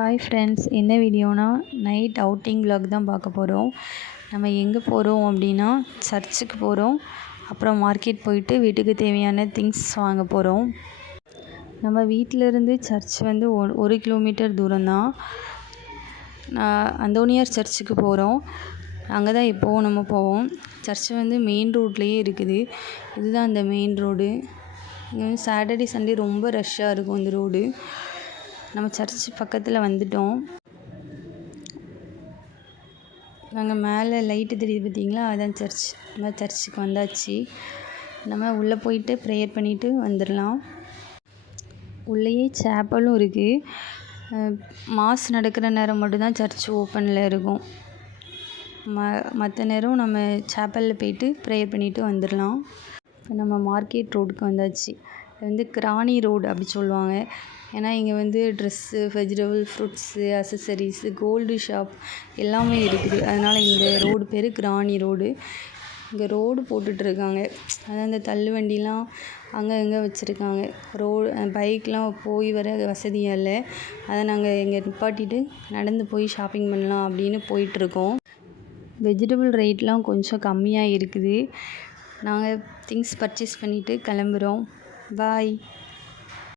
Hi friends, என்ன வீடியோனா night outing vlog தான் பார்க்க போகிறோம். நம்ம எங்கே போகிறோம் அப்படின்னா சர்ச்சுக்கு போகிறோம். அப்புறம் மார்க்கெட் போயிட்டு வீட்டுக்கு தேவையான திங்ஸ் வாங்க போகிறோம். நம்ம வீட்டிலேருந்து சர்ச் வந்து 1 கிலோமீட்டர் தூரம்தான். அந்தோனியார் சர்ச்சுக்கு போகிறோம். அங்கே தான் எப்போவும் நம்ம போவோம். சர்ச் வந்து மெயின் ரோட்லேயே இருக்குது. இதுதான் அந்த மெயின் ரோடு. இங்கே வந்து சாட்டர்டே சண்டே ரொம்ப ரஷ்ஷாக இருக்கும் இந்த ரோடு. நம்ம சர்ச் பக்கத்தில் வந்துட்டோம். நாங்கள் மேலே லைட்டு தெரியுது பார்த்தீங்களா, அதான் சர்ச். நம்ம சர்ச்சுக்கு வந்தாச்சு. நம்ம உள்ளே போயிட்டு ப்ரேயர் பண்ணிவிட்டு வந்துடலாம். உள்ளேயே சேப்பலும் இருக்குது. மாஸ் நடக்கிற நேரம் மட்டும்தான் சர்ச் ஓப்பனில் இருக்கும். மற்ற நேரம் நம்ம சேப்பலில் போயிட்டு ப்ரேயர் பண்ணிவிட்டு வந்துடலாம். இப்போ நம்ம மார்க்கெட் ரோடுக்கு வந்தாச்சு. இது வந்து கிரானி ரோடு அப்படி சொல்லுவாங்க. ஏன்னா இங்கே வந்து dress, vegetable, fruits, accessories, gold shop எல்லாமே இருக்குது. அதனால் இந்த ரோடு பேர் கிரானி ரோடு. இங்கே ரோடு போட்டுட்ருக்காங்க. அதான் இந்த தள்ளுவண்டிலாம் அங்கே இங்கே வச்சுருக்காங்க. பைக்லாம் போய் வர வசதியாக இல்லை. அதை நாங்கள் இங்கே நிப்பாட்டிட்டு நடந்து போய் ஷாப்பிங் பண்ணலாம் அப்படின்னு போயிட்டுருக்கோம். வெஜிடபிள் ரேட்லாம் கொஞ்சம் கம்மியாக இருக்குது. நாங்கள் திங்ஸ் பர்ச்சேஸ் பண்ணிவிட்டு கிளம்புறோம். பாய்.